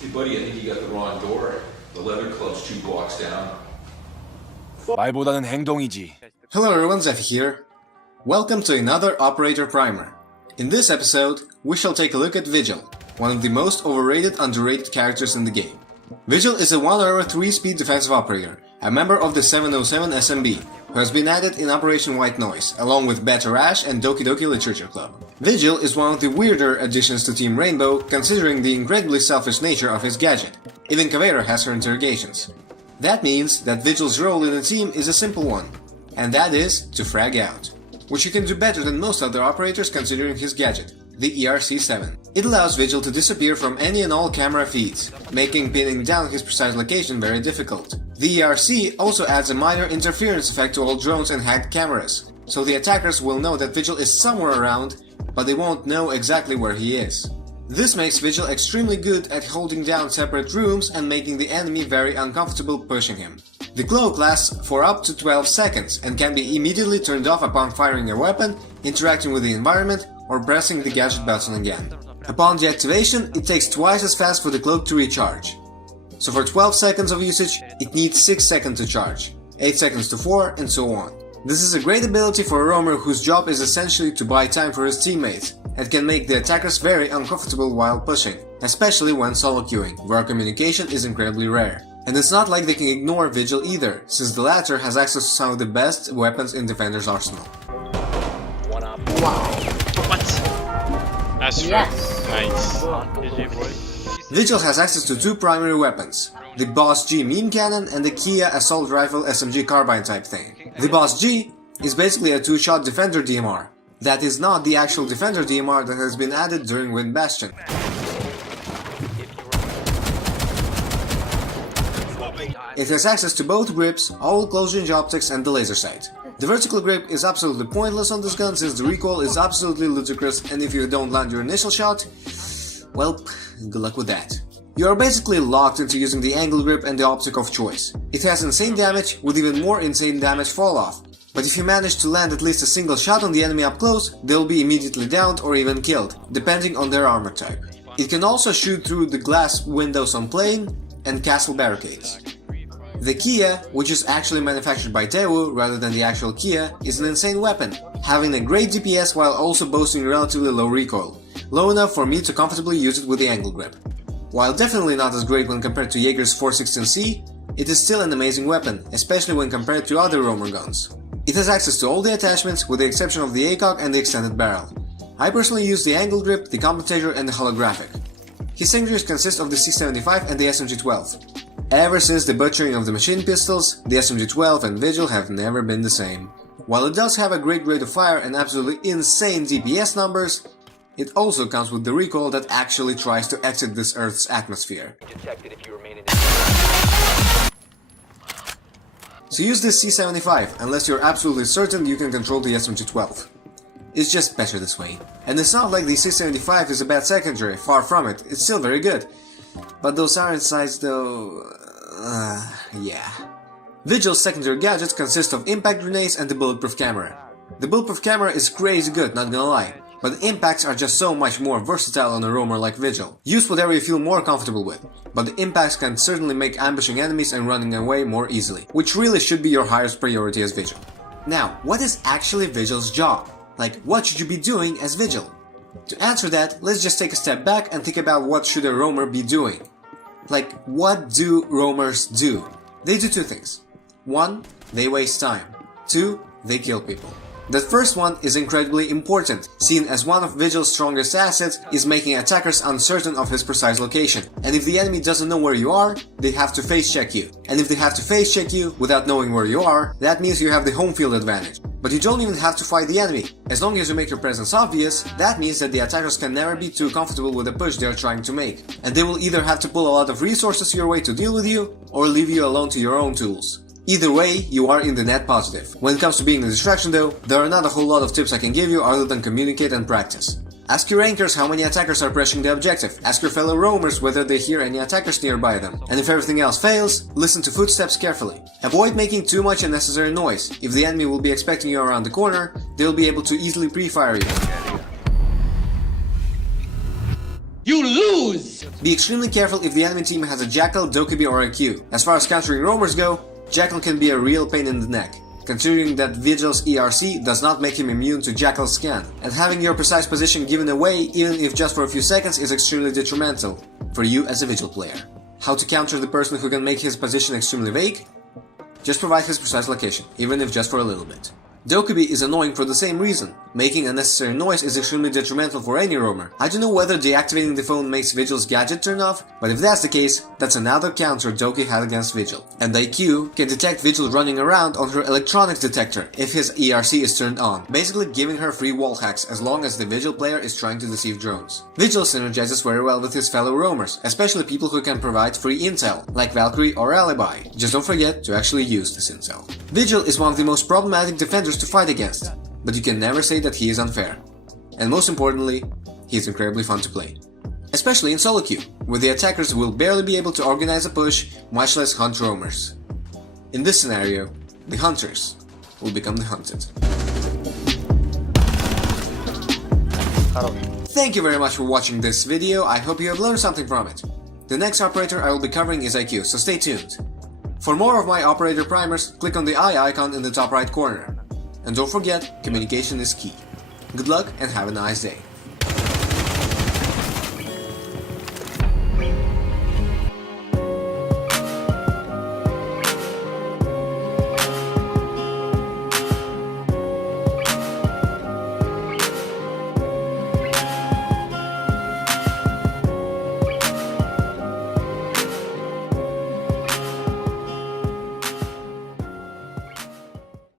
Hey buddy, I think you got the wrong door. The leather club's 2 blocks down. 말보다는 행동이지. Hello everyone, Xephy here. Welcome to another Operator Primer. In this episode, we shall take a look at Vigil, one of the most overrated, underrated characters in the game. Vigil is a 1-hour 3-speed defensive operator, a member of the 707 SMB, who has been added in Operation White Noise, along with Beta Rash and Doki Doki Literature Club. Vigil is one of the weirder additions to Team Rainbow, considering the incredibly selfish nature of his gadget. Even Caveira has her interrogations. That means that Vigil's role in the team is a simple one, and that is to frag out, which he can do better than most other operators considering his gadget, the ERC-7. It allows Vigil to disappear from any and all camera feeds, making pinning down his precise location very difficult. The ERC also adds a minor interference effect to all drones and hacked cameras, so the attackers will know that Vigil is somewhere around, but they won't know exactly where he is. This makes Vigil extremely good at holding down separate rooms and making the enemy very uncomfortable pushing him. The cloak lasts for up to 12 seconds and can be immediately turned off upon firing a weapon, interacting with the environment, or pressing the gadget button again. Upon deactivation, it takes twice as fast for the cloak to recharge. So for 12 seconds of usage, it needs 6 seconds to charge, 8 seconds to 4, and so on. This is a great ability for a roamer whose job is essentially to buy time for his teammates, and can make the attackers very uncomfortable while pushing, especially when solo queuing, where communication is incredibly rare. And it's not like they can ignore Vigil either, since the latter has access to some of the best weapons in Defender's arsenal. Wow. What? That's Yes. nice. GG, boys. Vigil has access to 2 primary weapons, the Boss G meme cannon and the Kia assault rifle SMG carbine type thing. The Boss G is basically a 2-shot Defender DMR. That is not the actual Defender DMR that has been added during Wind Bastion. It has access to both grips, all close-range optics and the laser sight. The vertical grip is absolutely pointless on this gun since the recoil is absolutely ludicrous, and if you don't land your initial shot, well, good luck with that. You are basically locked into using the angle grip and the optic of choice. It has insane damage with even more insane damage fall off, but if you manage to land at least a single shot on the enemy up close, they'll be immediately downed or even killed, depending on their armor type. It can also shoot through the glass windows on plane and castle barricades. The Kia, which is actually manufactured by Daewoo rather than the actual Kia, is an insane weapon, having a great DPS while also boasting relatively low recoil, low enough for me to comfortably use it with the angle grip. While definitely not as great when compared to Jaeger's 416C, it is still an amazing weapon, especially when compared to other roamer guns. It has access to all the attachments with the exception of the ACOG and the extended barrel. I personally use the angle grip, the Compensator and the Holographic. His secondaries consist of the C75 and the SMG-12. Ever since the butchering of the machine pistols, the SMG-12 and Vigil have never been the same. While it does have a great rate of fire and absolutely insane DPS numbers, it also comes with the recoil that actually tries to exit this Earth's atmosphere. So use this C75 unless you're absolutely certain you can control the SMG-12. It's just better this way. And it's not like the C75 is a bad secondary, far from it, it's still very good. But those siren sights though... yeah. Vigil's secondary gadgets consist of impact grenades and the bulletproof camera. The bulletproof camera is crazy good, not gonna lie, but the impacts are just so much more versatile on a roamer like Vigil. Use whatever you feel more comfortable with, but the impacts can certainly make ambushing enemies and running away more easily, which really should be your highest priority as Vigil. Now, what is actually Vigil's job? Like, what should you be doing as Vigil? To answer that, let's just take a step back and think about what should a roamer be doing. Like, what do roamers do? They do 2 things. 1. They waste time. 2. They kill people. That first one is incredibly important, seen as one of Vigil's strongest assets is making attackers uncertain of his precise location. And if the enemy doesn't know where you are, they have to face check you. And if they have to face check you without knowing where you are, that means you have the home field advantage. But you don't even have to fight the enemy. As long as you make your presence obvious, that means that the attackers can never be too comfortable with the push they are trying to make. And they will either have to pull a lot of resources your way to deal with you, or leave you alone to your own tools. Either way, you are in the net positive. When it comes to being a distraction though, there are not a whole lot of tips I can give you other than communicate and practice. Ask your rankers how many attackers are pressing the objective, ask your fellow roamers whether they hear any attackers nearby them, and if everything else fails, listen to footsteps carefully. Avoid making too much unnecessary noise. If the enemy will be expecting you around the corner, they will be able to easily pre-fire you. You lose! Be extremely careful if the enemy team has a Jackal, Dokkaebi or a Q. As far as countering roamers go, Jackal can be a real pain in the neck, considering that Vigil's ERC does not make him immune to Jackal's scan, and having your precise position given away, even if just for a few seconds, is extremely detrimental for you as a Vigil player. How to counter the person who can make his position extremely vague? Just provide his precise location, even if just for a little bit. Dokkaebi is annoying for the same reason. Making unnecessary noise is extremely detrimental for any roamer. I don't know whether deactivating the phone makes Vigil's gadget turn off, but if that's the case, that's another counter Doki had against Vigil. And the IQ can detect Vigil running around on her electronics detector if his ERC is turned on, basically giving her free wall hacks as long as the Vigil player is trying to deceive drones. Vigil synergizes very well with his fellow roamers, especially people who can provide free intel, like Valkyrie or Alibi. Just don't forget to actually use this intel. Vigil is one of the most problematic defenders to fight against, but you can never say that he is unfair. And most importantly, he is incredibly fun to play. Especially in solo queue, where the attackers will barely be able to organize a push, much less hunt roamers. In this scenario, the hunters will become the hunted. Thank you very much for watching this video, I hope you have learned something from it. The next operator I will be covering is IQ, so stay tuned. For more of my operator primers, click on the eye icon in the top right corner. And don't forget, communication is key. Good luck and have a nice day.